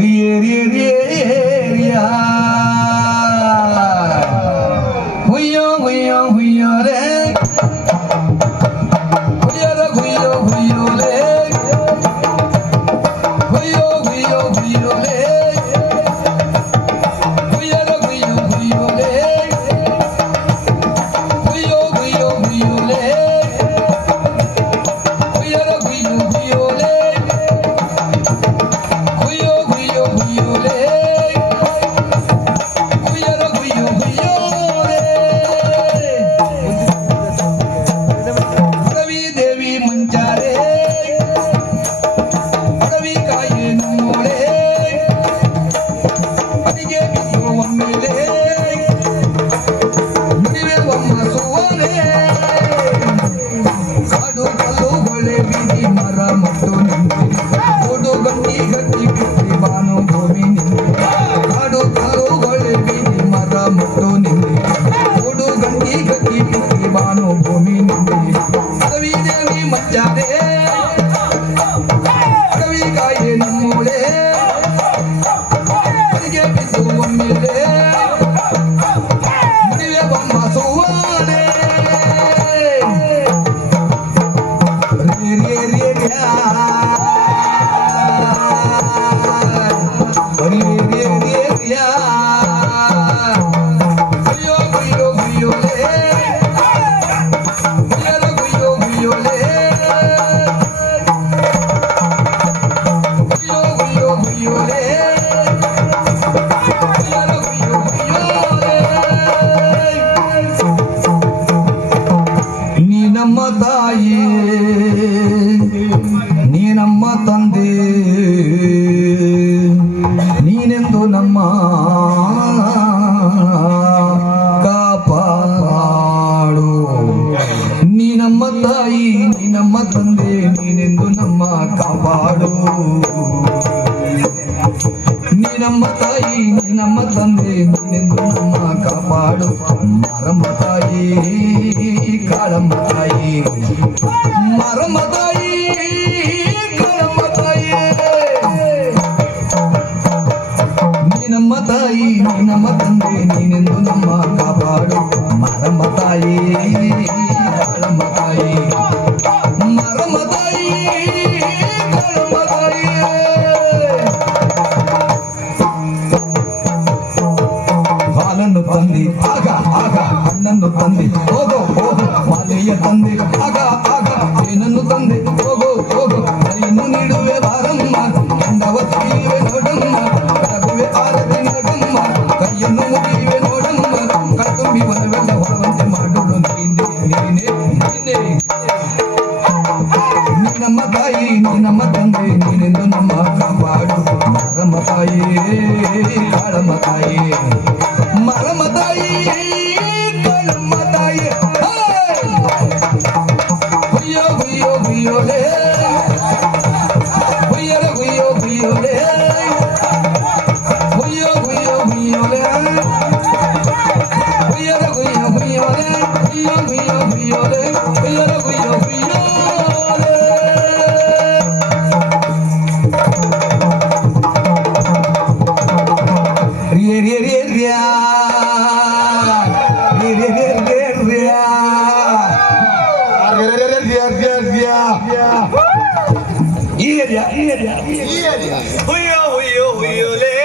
রিয়ে রিয়ে রিয়ে রিয়া হুইয় হুইয় হুইয় রে। ನೀನಮ್ಮ ತಂದೆ ನೀನೆಂದು ನಮ್ಮ ಕಾಪಾಡು ನೀನಮ್ಮ ತಾಯಿ ನೀನಮ್ಮ ತಂದೆ ನೀನೆಂದು ನಮ್ಮ ಕಾಪಾಡು ನೀನಮ್ಮ ತಾಯಿ ನೀನಮ್ಮ ತಂದೆ ನೀನೆಂದು ನಮ್ಮ ಕಾಪಾಡು ಮಾರಮ್ಮ ತಾಯಿ ಕಾಳಮ್ಮ ತಾಯಿ మరమతాయి మరమతాయి మరమతాయి మరమతాయి వాళ్ళను తంది ఆగా ఆగా అన్నను తంది. ఓ ನಮ್ಮ ತಂದೆ ನಿನ್ನೆಂದು ನಮ್ಮ ಕಾಪಾಡು ನಮ್ಮ ತಾಯೇ ಕಾಳಮ್ಮ ತಾಯೇ ရေရေရေရေရေရေရေရေရေရေရေရေရေရေရေ Yeah, yeah, yeah, yeah. Yeah, yeah. Huyo, huyo, huyo, le.